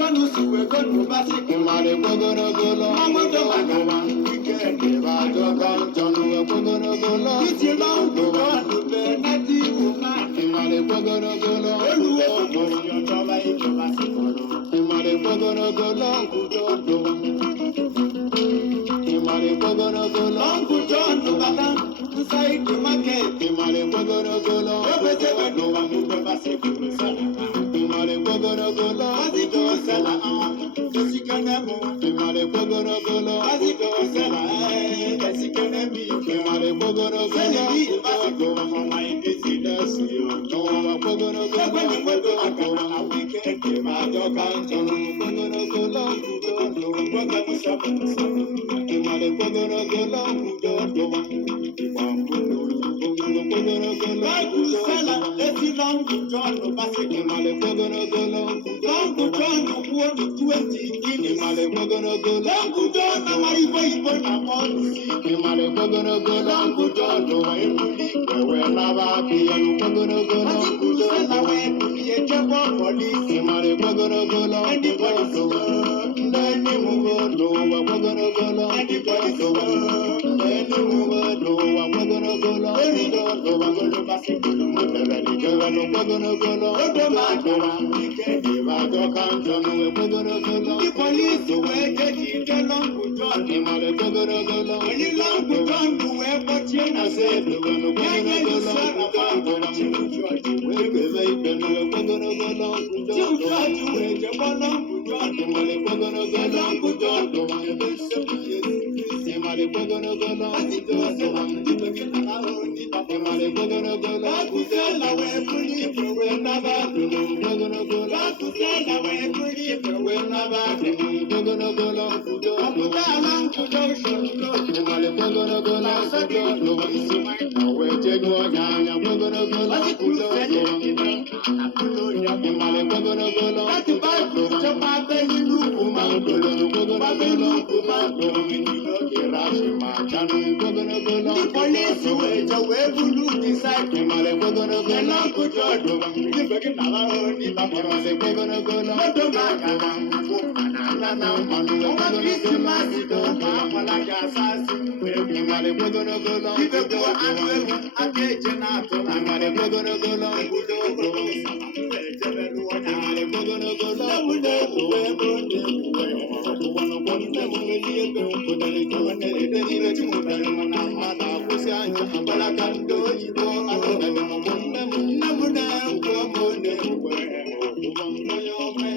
Tonu suwe konu basi kumare kogono golo. Mamudo magala wikende bajo kanjonu kogono golo. Iti longu tonu be nati umani. Kumare kogono golo. Oluwe kogono yotoba ike basi kono. Kumare kogono golo kudodo. Kumare kogono golo kudodo baka. Nsai kumake. Kumare kogono golo. Obese weno wamudo basi kumusala. Kumare kogono golo. Azito sala. Sesikanamu. Kumare kogono golo. Azito sala. Sesikanamu. Kumare kogono golo. Azito mama indisi dasi yo. Noa kogono golo. Kogono golo. Akana weekend. Majo kanjonu. Kogono golo. Kudodo. Kogono musabu. Kumare kogono golo. Kudodo. Sala, eti longu jono basi kumale kogono golo. Longu jono kuono 20 guineas. Kumale kogono golo. Longu jono maribo ibo na monusi. Kumale kogono golo. Longu jono wa emuli kwewe lava piyanu kogono golo. Longu jono wa emuli ejebo police. Kumale kogono golo. Anybody so ndeni mugono wa kogono golo. Anybody so ndeni mugono wa kogono golo. Erido wa golo basi kulo mutebeli jogano kogono golo. Odo magora ikedi bajo kanjonu we kogono golo. The police we jeji longu jono. Imale kogono golo. Oni longu jono we bochi na se kogono golo. Kogono we geve ibenu we kogono golo. Jojo we jebo longu jono. Imale kogono golo. Longu jono we bese Imale kogono golo. Azito sema ndibeke na maoni. Imale kogono golo. Akuzela we puli we naba. Kogono golo. Akuzela we puli we naba. Kogono golo. Akuzela kujo sholo. Imale kogono golo. Kogono isima we jego nyanya. Kogono golo. Kujo Apulo ya Imale kogono golo. Atibayo chapa beli lupu mangolo. Kogono golo. Kumangolo minilo kirashi machanu. Kogono golo. The police we jawe bulu decide. Imale kogono golo. Kujo ndibeke na maoni. Imale kogono golo. Odo magana. Nana manu. Christmas do mapala jasasi. Imale kogono golo. Ibeko anwelu akeje na to. Imale kogono golo. Kujo golo. Jebelu wana. Imale kogono golo. Mude uwe bonde uwe. Kuwano bonde uwe liebe ukudali kawane. Edeni chumudali mana mada kusanya. Ambala kando ibo alona demo bonde. Namude uwe bonde uwe. Kuwano yo me.